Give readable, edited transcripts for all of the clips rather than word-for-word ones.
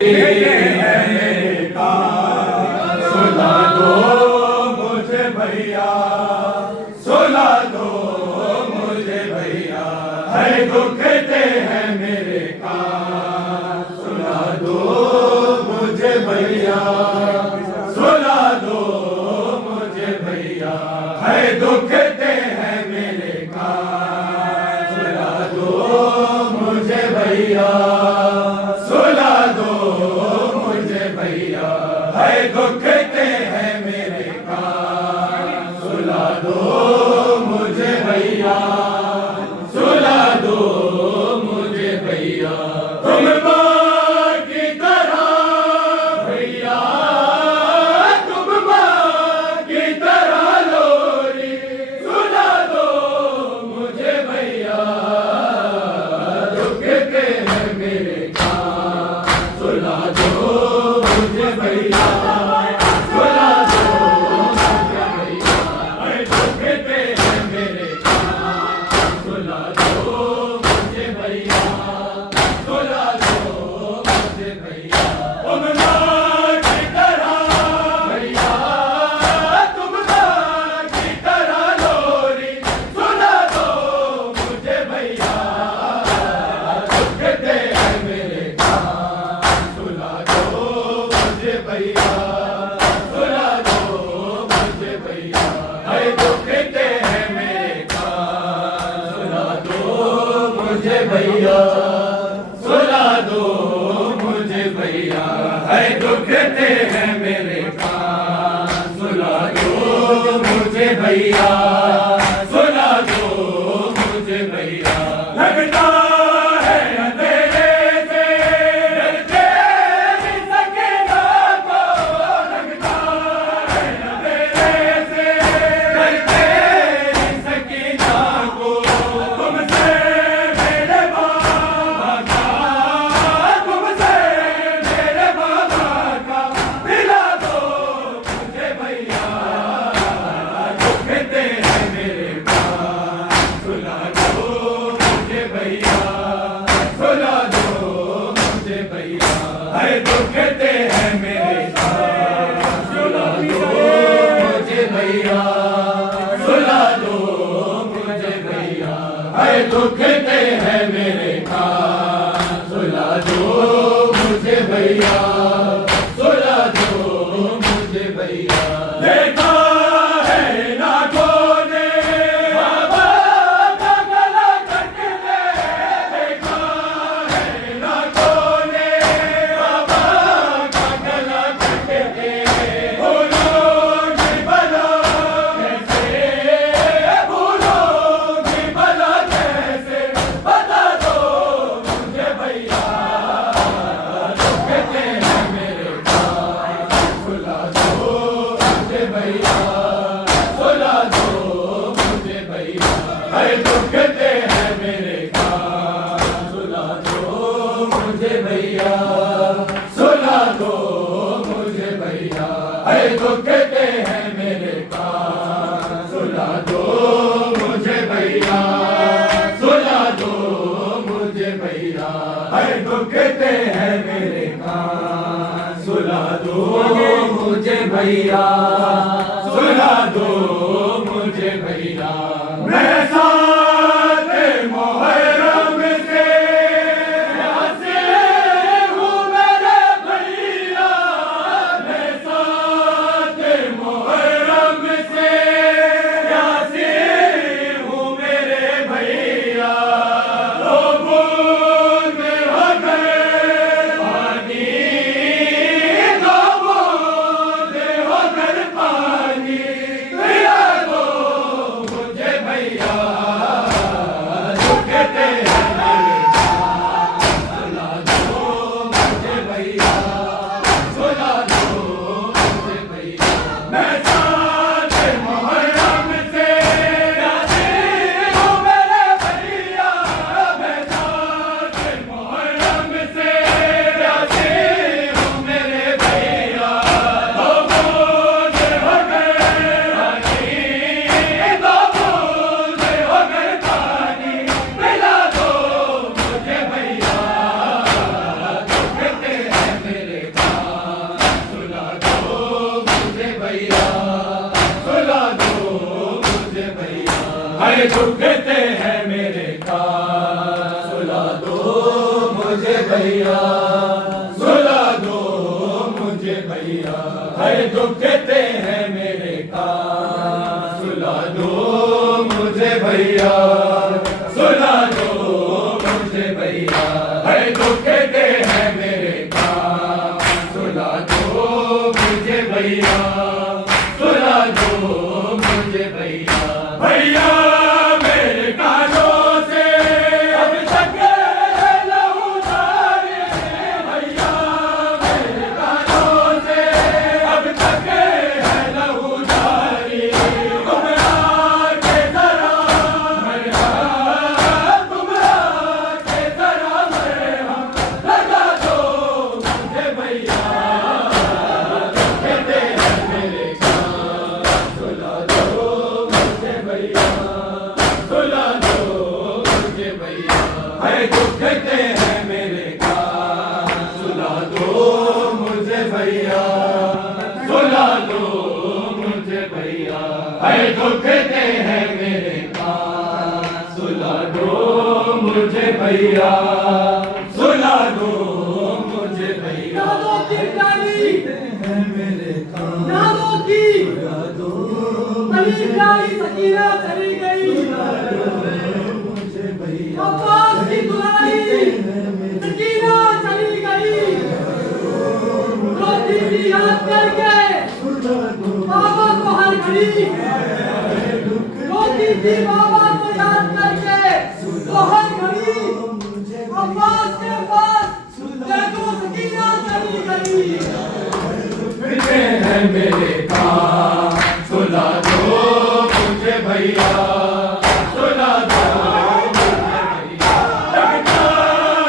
मेरे कान सुला दो मुझे भैया, सुला दो मुझे भैया, है दुखते हैं मेरे कान, सुला दो मुझे भैया, सुला दो मुझे भैया, है दुखते हैं मेरे कान, सुला दो मुझे भैया, सुला दो मुझे भैया, है दुखते हैं मेरे कान, सुला दो मुझे भैया, सुला दो मुझे भैया, तुम माँ की तरह भैया, तुम माँ की तरह लोरी, सुला दो मुझे भैया, दुखते हैं मेरे कान, सुला दो मुझे भैया, सुला दो मुझे भैया, है दुखते हैं मेरे कान, सुला दो मुझे भैया, सुला दो मुझे भैया, तुम माँ की तरह भैया, तुम माँ की तरह लोरी, सुला दो मुझे भैया, दुखते हैं मेरे कान, सुला दो मुझे भैया, सुला दो मुझे भैया, है दुखते हैं मेरे कान, सुला दो मुझे भैया, सुला दो मुझे भैया, है दुखते हैं मेरे कान, सुला दो मुझे भैया, सुला दो मुझे भैया, लगता है अंधेरे से डरते नहीं सकेगा को, लगता है अंधेरे से डरते नहीं सकेगा को, तुमसे मेरे बाबा का, तुमसे मेरे बाबा का, मिला दो मुझे भैया, दुखते हैं मेरे कान, सुला दो मुझे भैया, सुला दो मुझे भैया, है दुखते हैं मेरे कान, सुला दो मुझे भैया, सुला दो मुझे भैया, है दुखते हैं मेरे कान, सुला दो मुझे भैया, सुला दो मुझे भैया, देखा है नाथों ने बाबा का गला कटने, देखा है नाथों ने बाबा का गला कटने, भूलोगे भला कैसे, भूलोगे भला कैसे, बता दो मुझे भैया, दुखते हैं मेरे कान, सुला दो मुझे भैया, सुला दो मुझे भैया, है दुखते हैं मेरे कान, सुला दो मुझे भैया, सुला दो मुझे भैया, है दुखते हैं मेरे कान, सुला दो मुझे भैया, सुला दो मुझे भैया, है दुखते हैं मेरे कान, सुला दो मुझे भैया, सुला दो मुझे भैया, मैं साथ मुहर्रम से प्यासे हूँ मेरे भैया, मैं साथ मुहर्रम से प्यासे हूँ मेरे भैया, लो बूंद होकर पानी, लो बूंद होकर पानी, पिला दो अरे दुखते हैं मेरे कान, सुला दो मुझे भैया, सुला दो मुझे भैया। अरे दुखते हैं मेरे कान, सुला दो मुझे भैया, सुला दो मुझे भैया। भैया मेरे कानों से अब तक लहू जारी है, भैया मेरे कानों से अब तक लहू जारी। तुम आके जरा मरहम, तुम आके जरा मरहम लगा दो मुझे भैया। कहते हैं मेरे कान, सुला दो मुझे भैया, सुला दो मुझे भैया। है दुखते हैं मेरे कान, सुला दो मुझे भैया, सुला दो मुझे भैया। है दुखते हैं मेरे कान, सुला दो मुझे भैया, सुला दो मुझे भैया। नादों की डाली मेरे कान नादों की सुला दो अली प्यारी सकीना चली गई, मुझे भैया। अब्बास की दुलारी सकीना चली गई। रोती थी याद करके बाबा को हर घड़ी, रोती थी बाबा को याद करके वो हर घड़ी। अब्बास के पास देखो सकीना चली गई। दुखते हैं मेरे कान, सुला दो मुझे भैया, सुला दो मुझे भैया। लगता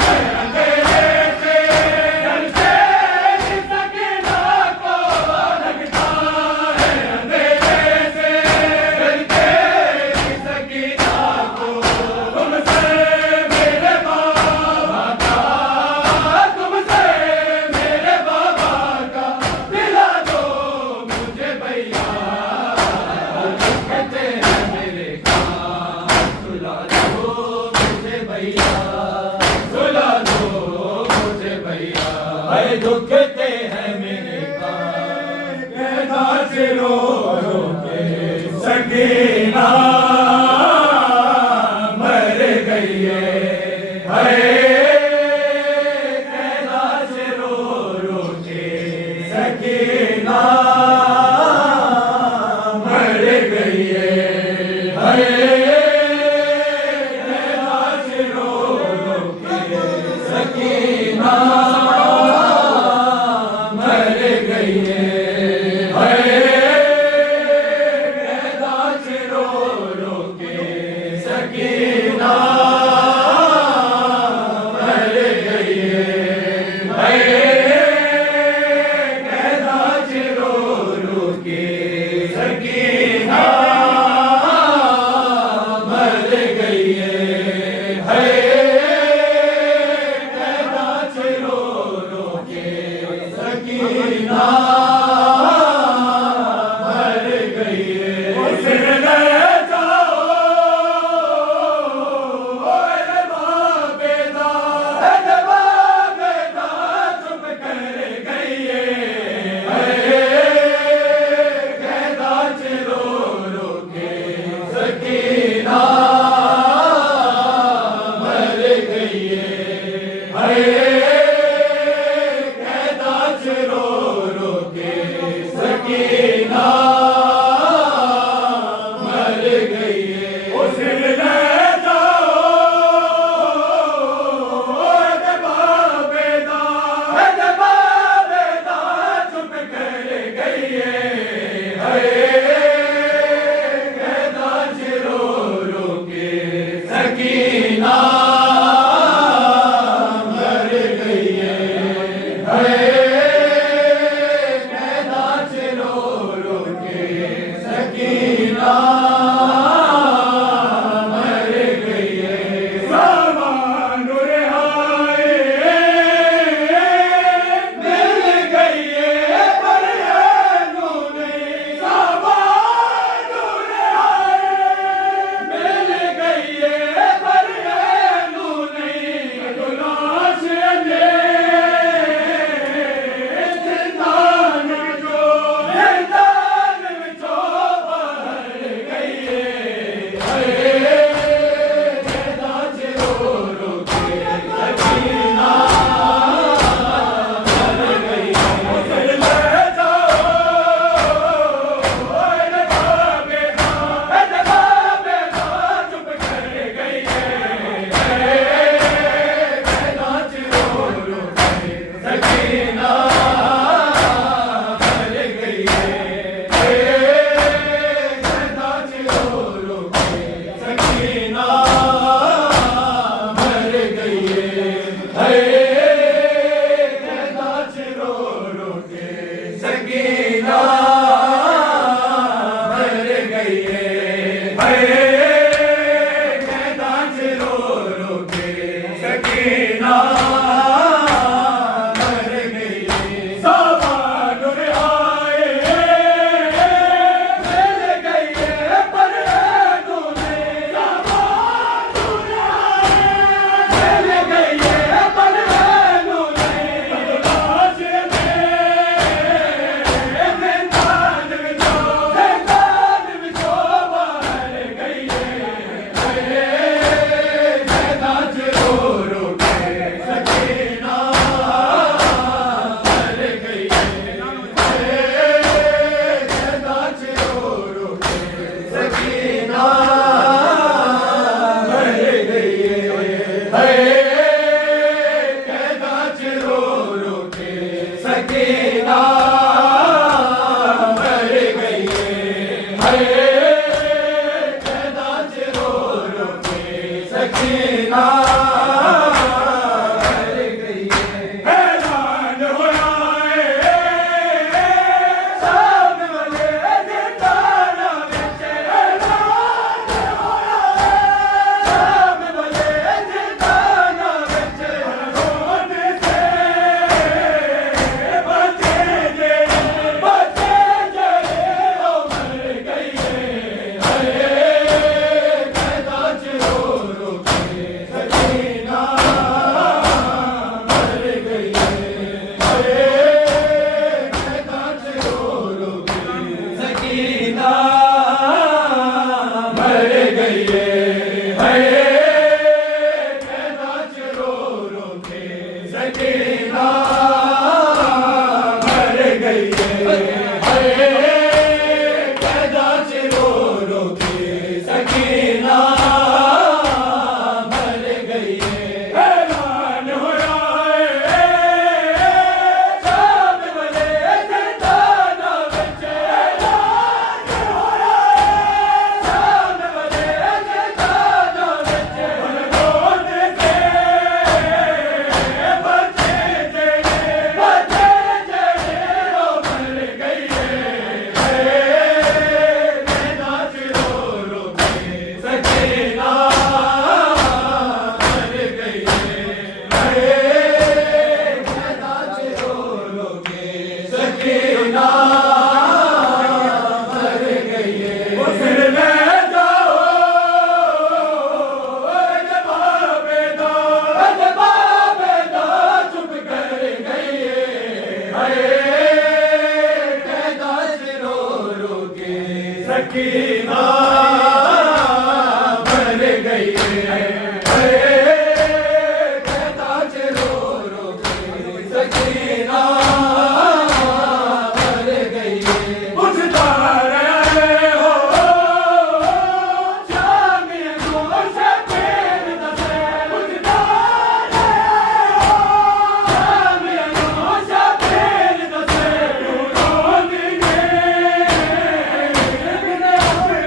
है अंधेरे से डरते ही सकीना को, लगता है अंधेरे से डरते ही सकीना को। तुमसे मेरे बाबा का, तुमसे मेरे बाबा का दिला दो मुझे भैया। कहते हैं मेरे कान, सुला दो मुझे भैया, सुला दो मुझे भैया। अरे दुखते हैं मेरे कान, कहना से रो रो के सकीना मर गई है। कहना से रो रो के सकीना मर गई है। कहना से रो रो के सकीना मर गई है। कहना से रो रो के सकीना मर गई है। कहना से रो रो के सकीना मर गई है। कहना से रो रो के सकीना मर गई है। फिर न जाओ ओए बाबेदा, बाबेदा चुप कर गई है। कहना से रो रो के सकीना मर गई है। कहना से रो रो के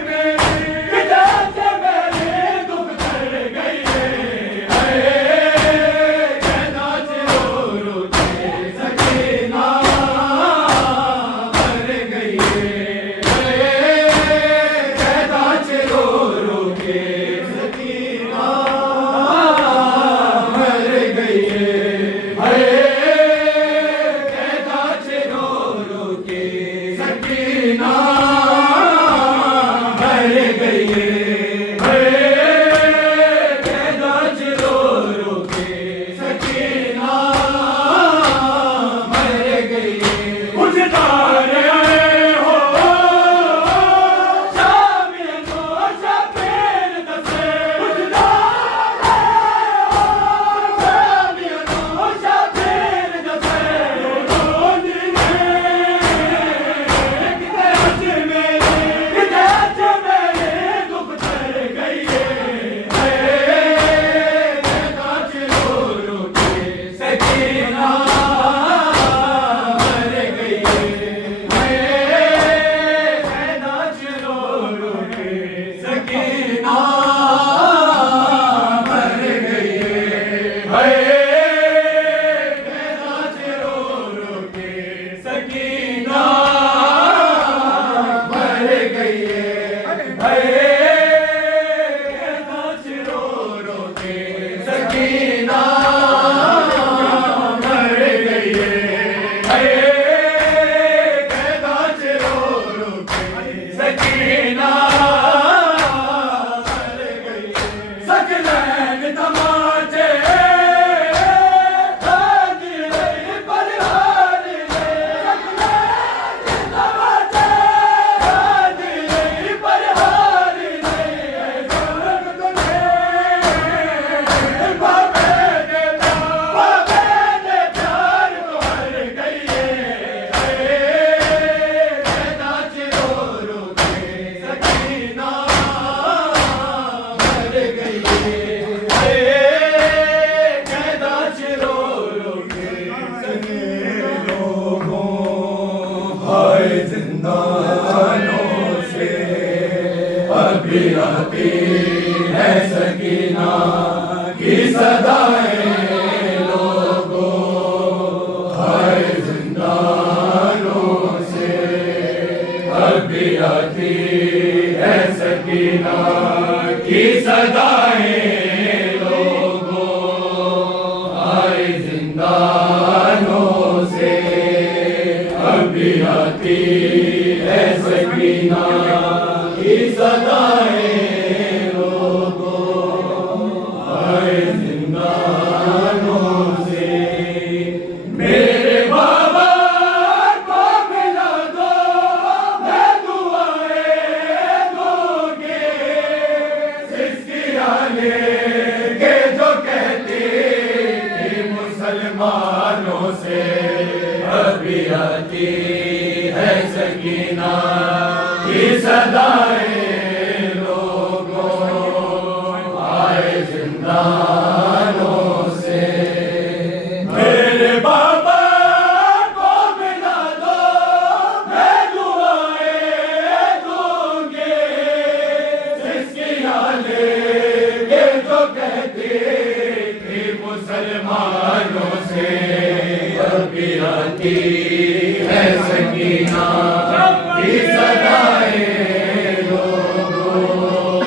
में आए जिंदानों से, अभी आती है सकीना की सदाएं लोगों, आए जिंदानों से, अभी आती है सकीना की सदाएं लोगों, आए जिंदानों से, अभी आती है सकीना की सदाएं लोगों, आए जिंदानों से। मेरे बाबा को मिला दो, मैं दुआएं दूंगी, सिस्किया लेके जो कहती थी मुसलमानों से, अभी आती है सकीना की सदाएं लोगों, आए जिंदानों से। मेरे बाबा को मिला दो, मैं दुआएं दूंगी, सिस्किया लेके जो कहती थी मुसलमानों से, अभी आती है सकीना की सदाएं लोगों,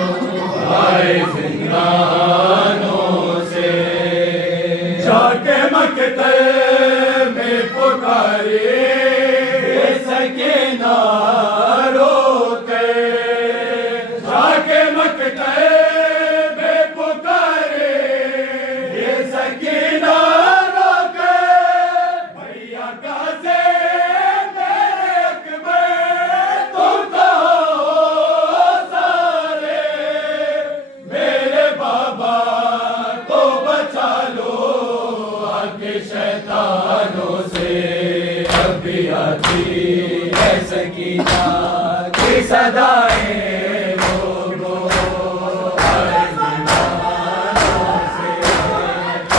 आए जिंदानों से। जाके मकतल में पुकारे सकीना रोके, जाके मकतल में पुकारे सकीना रोके, भैया गाज़े मेरे अकबर तुम तो सारे, मेरे बाबा को बचा लो आके शैतानों से, अभी आती है सकीना की सदाएं लोगों, आए जिंदानों से।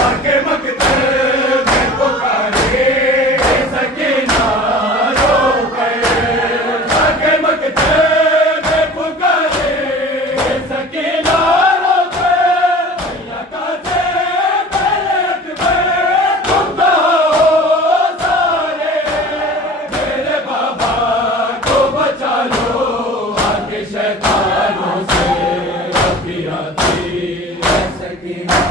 आके मकतल में पुकारे सकीना रोके, आके मकतल में पुकारे सकीना रोके, भैया गाज़े मेरे अकबर तुम तो सारे, मेरे बाबा को बचा लो आके शैतानों से, अभी आती है सकीना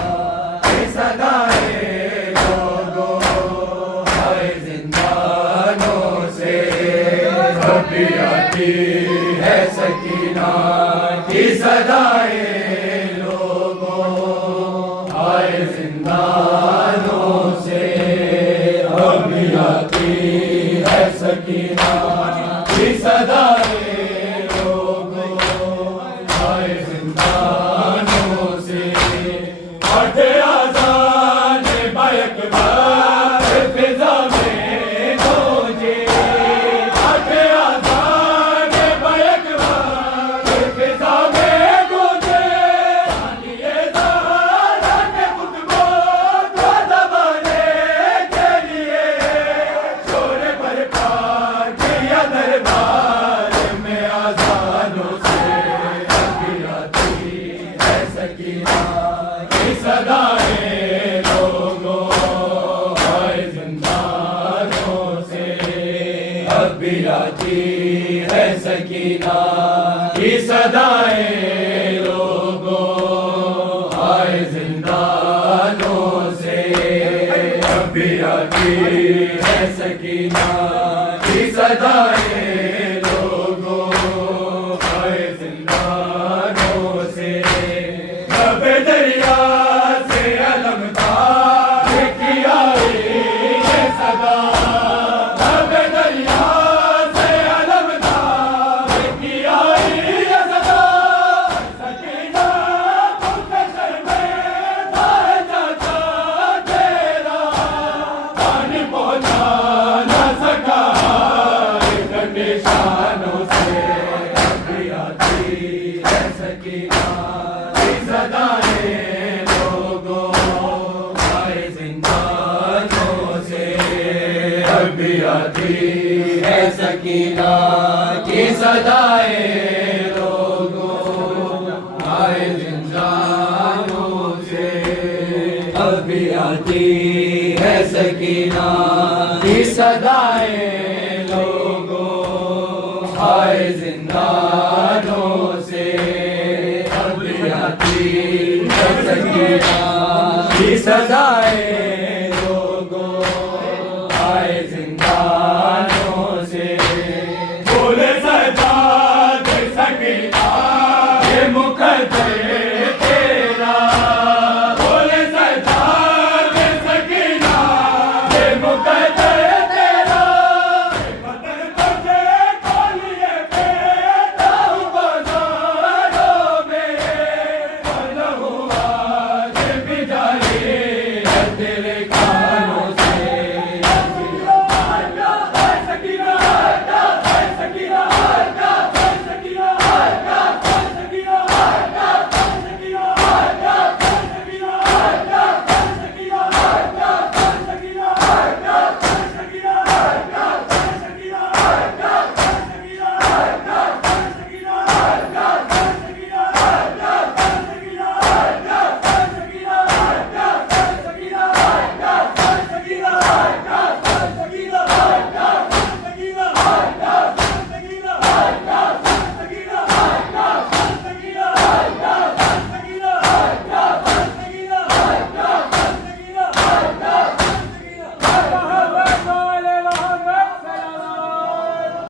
की सदाएं लोगों, आए जिंदानों से, अभी आती है सकीना की सदाएं लोगों, आए जिंदानों से, अभी आती है सकीना की सदाएं लोगों, आए जिंदानों से। आठे आज़ान बायकबार फिज़ा में गूंजे, आठे आज़ान बायकबार फिज़ा में गूंजे, आलिए ज़हरा के खुतबों को दबाने के लिए शोर बरपा किया दरबार में आज़ानों से, अभी आती है सकीना की सदाएं लोगों, आए जिंदानों से, अभी आती है सकीना की सदाएं लोगों, आए जिंदानों से, अभी आती है सकीना की सदाएं लोगों, आए जिंदानों से। नबे दरिया से अलमदार की आई ये सदा, नबे दरिया से अलमदार की आई ये सदा, सकीना मुख्तसर में बाह जाता तेरा, पानी पहुंचा न सका एक निशानों से, अभी आती है सकीना की सदाएं लोगों, आए जिंदानों से, अभी आती है सकीना की सदाएं लोगों आए जिंदानों से अब भी आती है सकीना की सदाएं लोगों आए जिंदानों से अब भी आती है सकीना की सदाएं लोगों आए जिंदानों